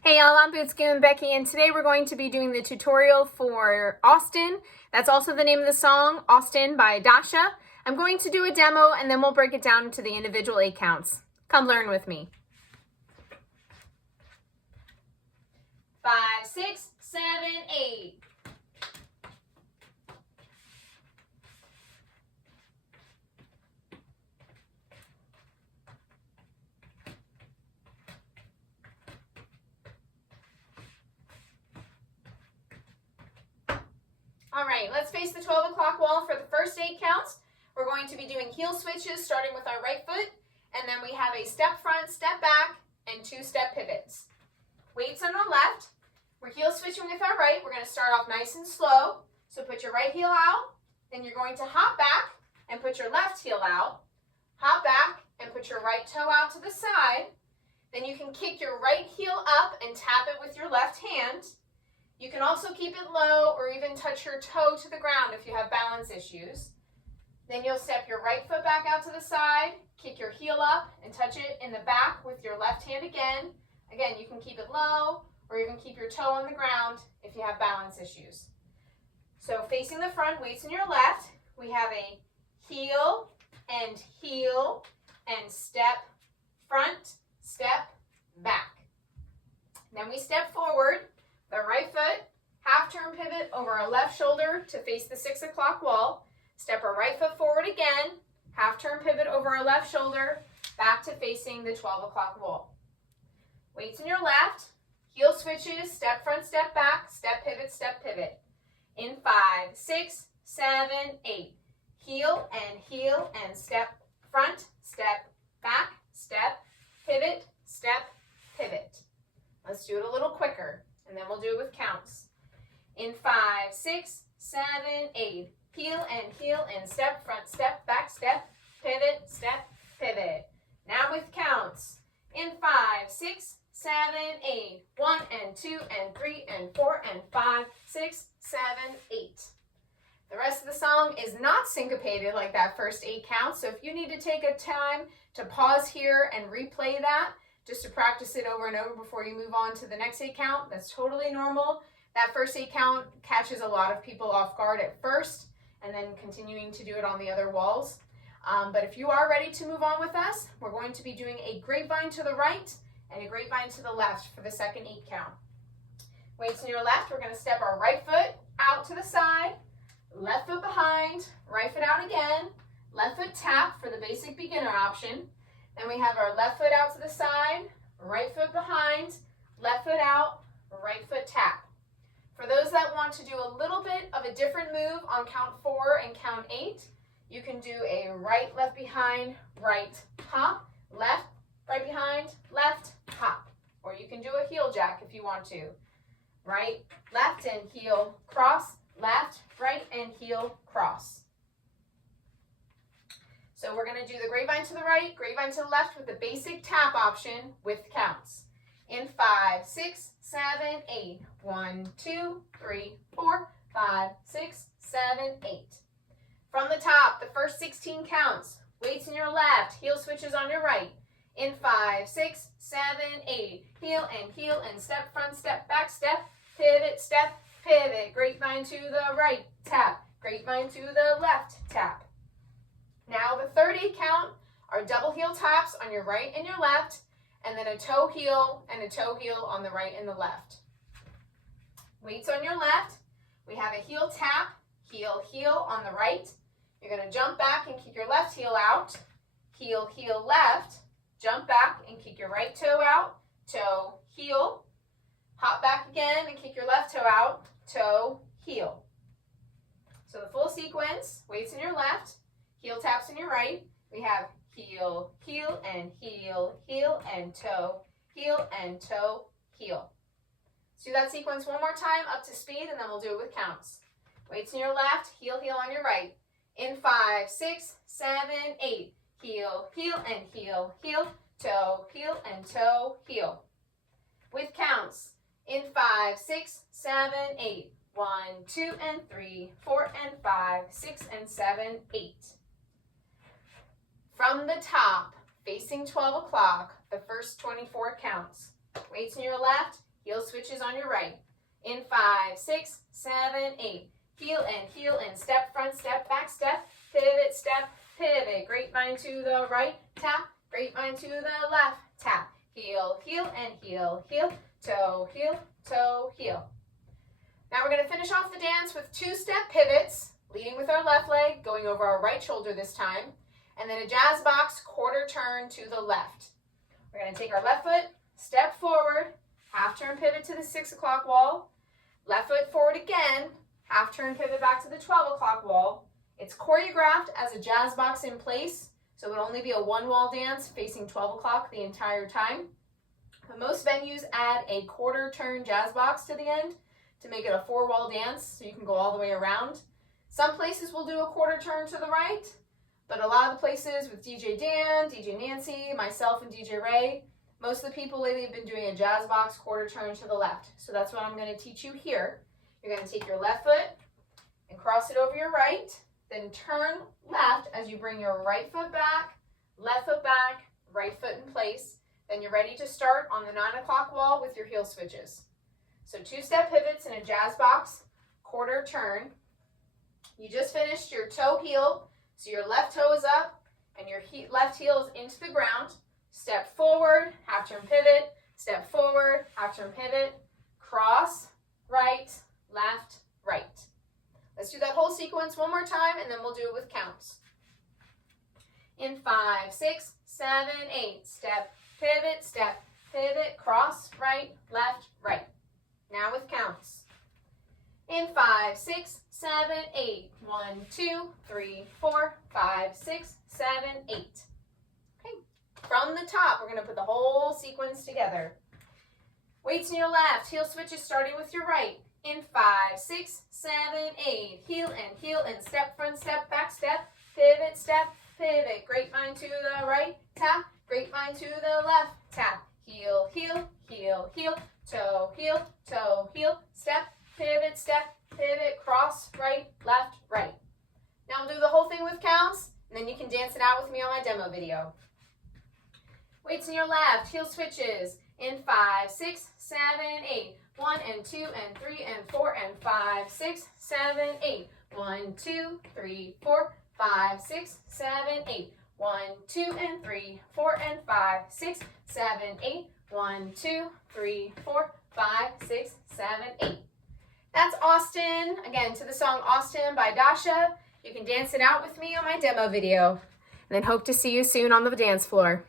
Hey y'all, I'm Scootin Becky, and today we're going to be doing the tutorial for Austin. That's also the name of the song, Austin by Dasha. I'm going to do a demo and then we'll break it down into the individual 8 counts. Come learn with me. 5, 6, 7, 8. All right, let's face the 12 o'clock wall for the first 8 counts. We're going to be doing heel switches starting with our right foot, and then we have a step front, step back, and 2 step pivots. Weights on the left. We're heel switching with our right. We're going to start off nice and slow. So put your right heel out, then you're going to hop back and put your left heel out. Hop back and put your right toe out to the side. Then you can kick your right heel up and tap it with your left hand. You can also keep it low or even touch your toe to the ground if you have balance issues. Then you'll step your right foot back out to the side, kick your heel up and touch it in the back with your left hand again. Again, you can keep it low or even keep your toe on the ground if you have balance issues. So facing the front, weights in your left, we have a heel and step front, step back. Then we step forward. The right foot, half turn pivot over our left shoulder to face the 6 o'clock wall. Step our right foot forward again, half turn pivot over our left shoulder, back to facing the 12 o'clock wall. Weights in your left, heel switches, step front, step back, step pivot. In 5, 6, 7, 8. Heel and step front, step back, step pivot. Let's do it a little quicker. And then we'll do it with counts. In 5, 6, 7, 8. Heel and step front, step back, step pivot. Now with counts. In 5, 6, 7, 8. 1 and 2 and 3 and 4 and 5, 6, 7, 8. The rest of the song is not syncopated like that first 8 counts. So if you need to take a time to pause here and replay that, just to practice it over and over before you move on to the next 8 count, that's totally normal. That first 8 count catches a lot of people off guard at first, and then continuing to do it on the other walls. But if you are ready to move on with us, we're going to be doing a grapevine to the right and a grapevine to the left for the second 8 count. Weights in your left, we're going to step our right foot out to the side, left foot behind, right foot out again, left foot tap for the basic beginner option. Then we have our left foot out to the side, right foot behind, left foot out, right foot tap. For those that want to do a little bit of a different move on count 4 and count 8, you can do a right, left behind, right, hop, left, right behind, left, hop. Or you can do a heel jack if you want to. Right, left and heel, cross, left, right and heel, cross. So we're going to do the grapevine to the right, grapevine to the left with the basic tap option with counts. In 5, 6, 7, 8. 1, 2, 3, 4, 5, 6, 7, 8. From the top, the first 16 counts. Weights in your left, heel switches on your right. In 5, 6, 7, 8. Heel and step front, step back, step pivot. Grapevine to the right, tap. Grapevine to the left, tap. Now the third 8 count are double heel taps on your right and your left, and then a toe heel and a toe heel on the right and the left. Weights on your left, we have a heel tap, heel on the right. You're going to jump back and kick your left heel out, heel left, jump back and kick your right toe out, toe, heel, hop back again and kick your left toe out, toe, heel. So the full sequence, weights in your left, heel taps in your right. We have heel and heel and toe, heel. Let's do that sequence one more time up to speed and then we'll do it with counts. Weights in your left, heel on your right. In 5, 6, 7, 8. Heel and heel, toe, heel. With counts. In 5, 6, 7, 8. 1, 2, and 3, 4, and 5, 6, and 7, 8. From the top, facing 12 o'clock, the first 24 counts. Weights in your left, heel switches on your right. In 5, 6, 7, 8. Heel and step, front step, back step, pivot, step, pivot. Grapevine to the right, tap, grapevine to the left, tap. Heel, heel, and heel, heel, toe, heel, toe, heel. Now we're going to finish off the dance with 2-step pivots, leading with our left leg, going over our right shoulder this time, and then a jazz box quarter turn to the left. We're going to take our left foot, step forward, half turn pivot to the 6 o'clock wall, left foot forward again, half turn pivot back to the 12 o'clock wall. It's choreographed as a jazz box in place, so it would only be a one-wall dance facing 12 o'clock the entire time. But most venues add a quarter turn jazz box to the end to make it a 4-wall dance, so you can go all the way around. Some places will do a quarter turn to the right, but a lot of the places with DJ Dan, DJ Nancy, myself, and DJ Ray, most of the people lately have been doing a jazz box quarter turn to the left. So that's what I'm going to teach you here. You're going to take your left foot and cross it over your right, then turn left as you bring your right foot back, right foot in place. Then you're ready to start on the 9 o'clock wall with your heel switches. So 2-step pivots in a jazz box, quarter turn. You just finished your toe heel, so your left toe is up and your left heel is into the ground. Step forward, half turn pivot, step forward, half turn pivot, cross, right, left, right. Let's do that whole sequence one more time and then we'll do it with counts. In 5, 6, 7, 8, step, pivot, cross, right, left, right. Now with counts. In 5, 6, 7, 8. 1, 2, 3, 4, 5, 6, 7, 8. Okay. From the top, we're going to put the whole sequence together. Weights in your left, heel switches starting with your right. In 5, 6, 7, 8. Heel and step, front step, back step, step, pivot. Grapevine to the right, tap. Grapevine to the left, tap. Heel, heel, heel, heel, toe, heel, step, pivot, cross, right, left, right. Now I'll do the whole thing with counts, and then you can dance it out with me on my demo video. Weights in your left, heel switches. In 5, 6, 7, 8. 1 and 2 and 3 and 4 and 5, 6, 7, 8. 1, 2, 3, 4, 5, 6, 7, 8. 1, 2 and 3, 4 and 5, 6, 7, 8. 1, 2, 3, 4, 5, 6, 7, 8. That's Austin. Again, to the song Austin by Dasha. You can dance it out with me on my demo video. And then hope to see you soon on the dance floor.